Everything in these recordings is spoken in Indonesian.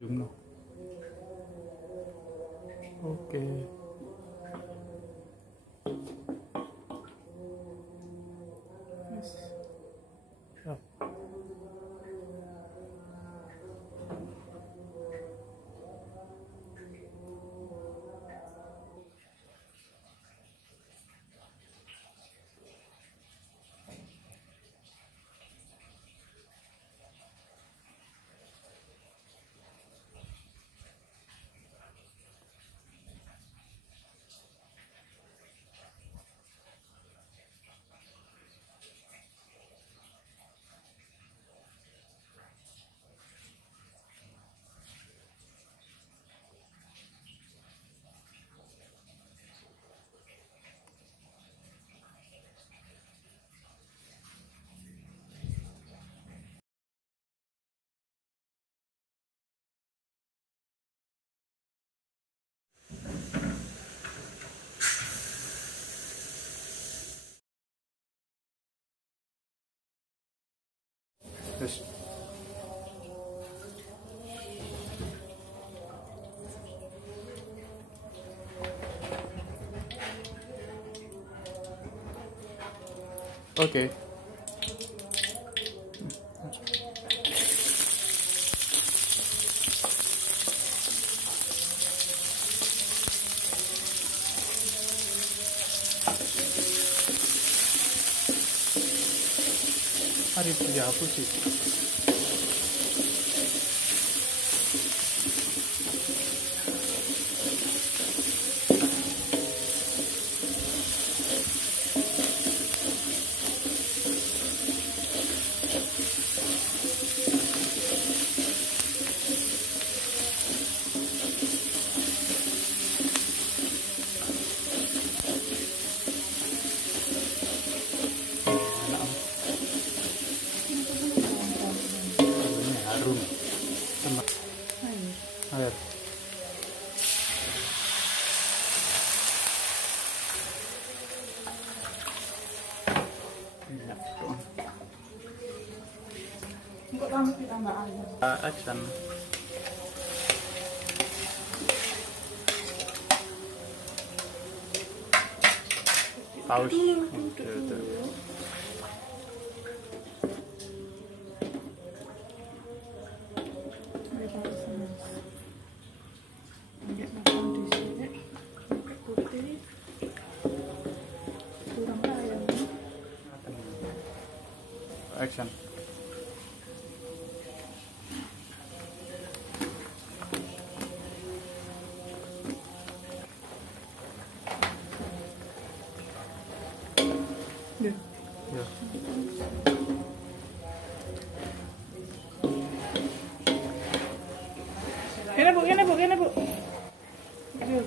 Jumlah. Oke. Yes. Siap. Yes. Oke. Hari dihapus sih. Harum sama air. Enggak lama ditambah air. Action. Paus. Action. Ya. Ya. Ini bu, ini bu, ini bu. Aduh.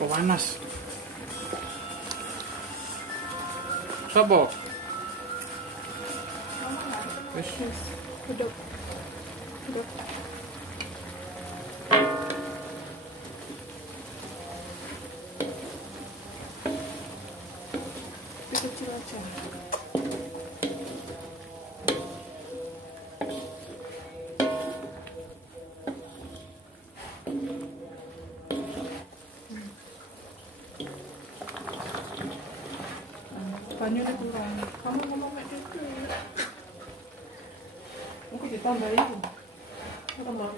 Kok panas? Sopo? Wis. Duduk. Duduk. Kecil aja. Banyak udah kurang. Kamu ngomong kayak gitu. Mungkin ditambahin. Tambah.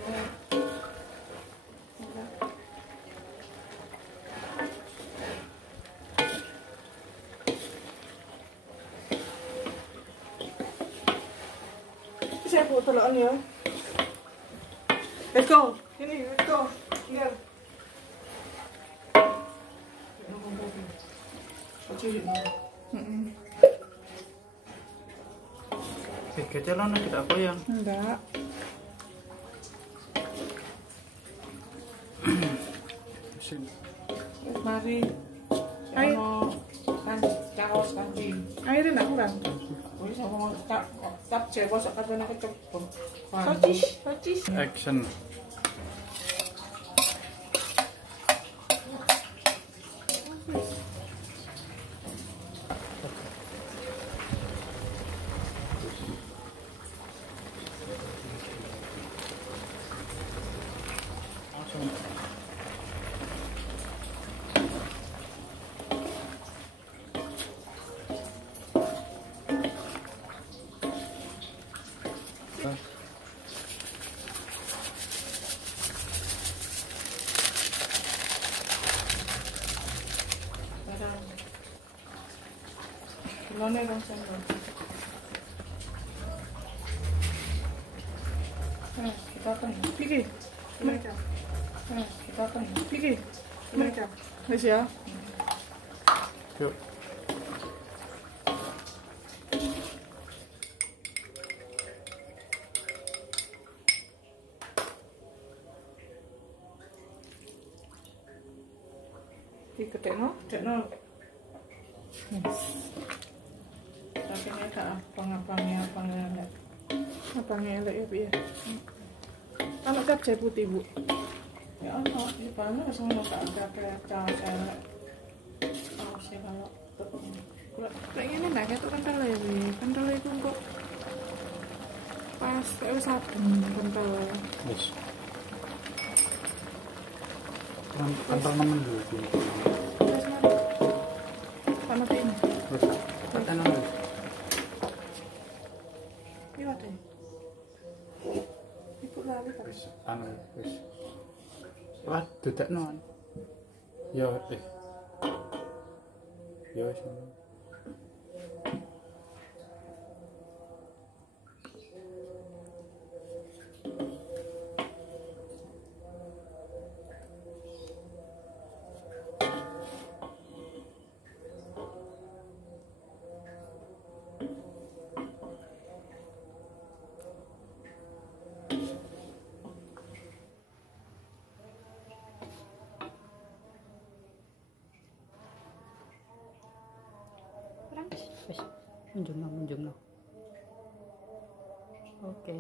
Saya buat telaan ya. Let's go. Ini, let's go. Lihat. Kecil tidak goyang. Enggak. Mari. Ayo. Kan kaos kancing. Airnya enggak kurang. Wis sama tak cewek sak kabeh kecebong. Socis. Action. sendok. Kita apa nih? Pikir. Mereka. Kita apa nih? Pikir. Mereka. Wis ya. Yuk. Diketekno. Tapi ini tak abang-abangnya elek. Abangnya elek ya, Bu ya. Anak capcay putih, Bu. Ya Allah, di mana semua tak ada elek. Kalau sih kalau kayak gini nak itu kental ya, Bu. Kental itu kok pas kayak sabun kental. Yes. Kental nemen dulu. Terus mana? Sama ini. Terus tekan dulu. Iya deh. Ibu lali kan. Wis wis. Wah, dudekno. Yo Yo wis. Wis, munjungno. Oke.